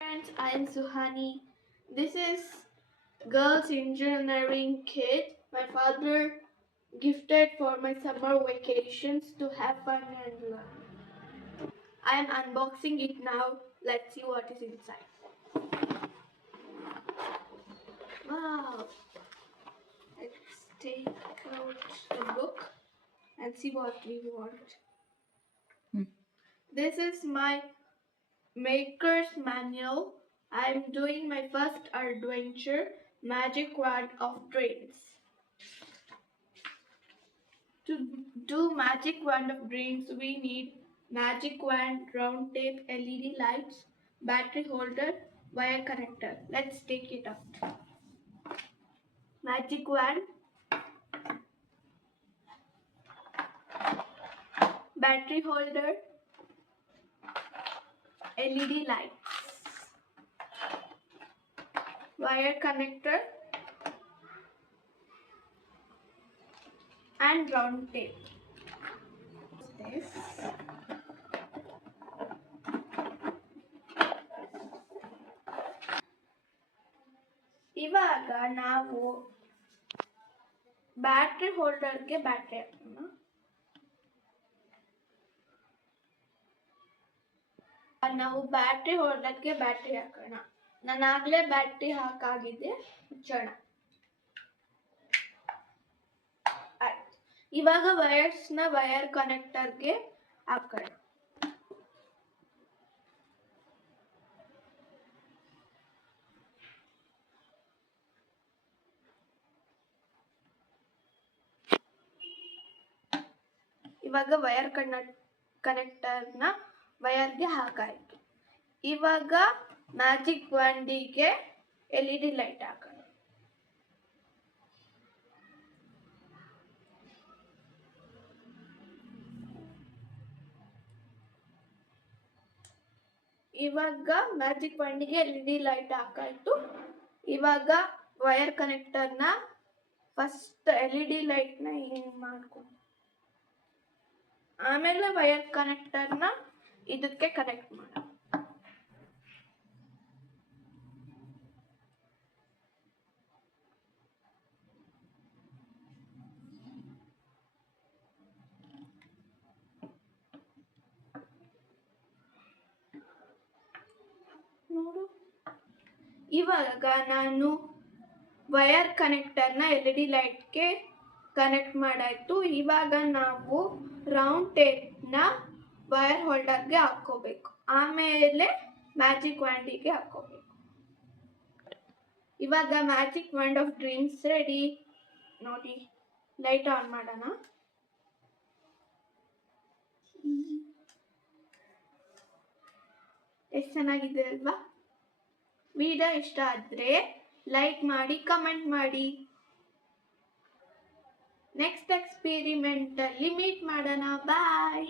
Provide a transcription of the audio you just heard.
Friends, I am Suhani. This is Girls Engineering Kit my father gifted for my summer vacations to have fun and learn. I am unboxing it now. Let's see what is inside. Wow! Let's take out the book and see what we want. This is my maker's manual. I'm doing my first adventure, Magic Wand of Dreams. To do Magic Wand of Dreams, we need magic wand, round tape, LED lights, battery holder, wire connector. Let's take it out. Magic wand, battery holder, LED lights, wire connector, and round tape. This. ಇವಾಗ ನಾವು battery ಹೋಲ್ಡರ್ಗೆ battery ಹಾಕೋಣ. ನಾವು battery ಹೋಲ್ಡರ್ಗೆ battery ಹಾಕೋಣ. ನಾನು ಆಗ್ಲೇ battery ಹಾಕಾಗಿದೆ. ಮುಚ್ಚೋಣ. ಆಯ್ತು. ಇವಾಗ ವೈರ್ಸ್ನ wire ಕನೆಕ್ಟರ್ಗೆ ಹಾಕೋಣ. ಇವಾಗ ವೈರ್ ಕನೆಕ್ಟರ್ನ ವೈರ್ಗೆ ಹಾಕಾಯ್ತು. ಇವಾಗ ಮ್ಯಾಜಿಕ್ ವಾಂಡಿಗೆ LED ಲೈಟ್ ಹಾಕೋಣ. ಇವಾಗ ಮ್ಯಾಜಿಕ್ ವಾಂಡಿಗೆ LED ಲೈಟ್ ಹಾಕಾಯ್ತು. ಇವಾಗ ವೈರ್ ಕನೆಕ್ಟರ್ನ ಫಸ್ಟ್ LED ಲೈಟ್ನ ಹಿಂಗೆ ಮಾಡ್ಕೊಂಡು ಆಮೇಲೆ ವೈರ್ ಕನೆಕ್ಟರ್ನ ಇದಕ್ಕೆ ಕನೆಕ್ಟ್ ಮಾಡ. ನೋಡು, ಇವಾಗ ನಾನು ವೈರ್ ಕನೆಕ್ಟರ್ನ LED ಲೈಟ್ಗೆ ಕನೆಕ್ಟ್ ಮಾಡಾಯ್ತು. ಇವಾಗ ನಾವು ರೌಂಡ್ ಟೇಪ್ನ ವೈರ್ ಹೋಲ್ಡರ್ಗೆ ಹಾಕೋಬೇಕು. ಆಮೇಲೆ ಮ್ಯಾಜಿಕ್ ವ್ಯಾಂಡಿಗೆ ಹಾಕೋಬೇಕು. ಇವಾಗ ಮ್ಯಾಜಿಕ್ ವ್ಯಾಂಡ್ ಆಫ್ ಡ್ರೀಮ್ಸ್ ರೆಡಿ. ನೋಡಿ, ಲೈಟ್ ಆನ್ ಮಾಡೋಣ. ಎಷ್ಟು ಚೆನ್ನಾಗಿದೆ ಅಲ್ವಾ? ವಿಡಿಯೋ ಇಷ್ಟ ಆದರೆ ಲೈಕ್ ಮಾಡಿ, ಕಮೆಂಟ್ ಮಾಡಿ. ನೆಕ್ಸ್ಟ್ ಎಕ್ಸ್ಪೆರಿಮೆಂಟಲ್ಲಿ ಮೀಟ್ ಮಾಡೋಣ. ಬಾಯ್.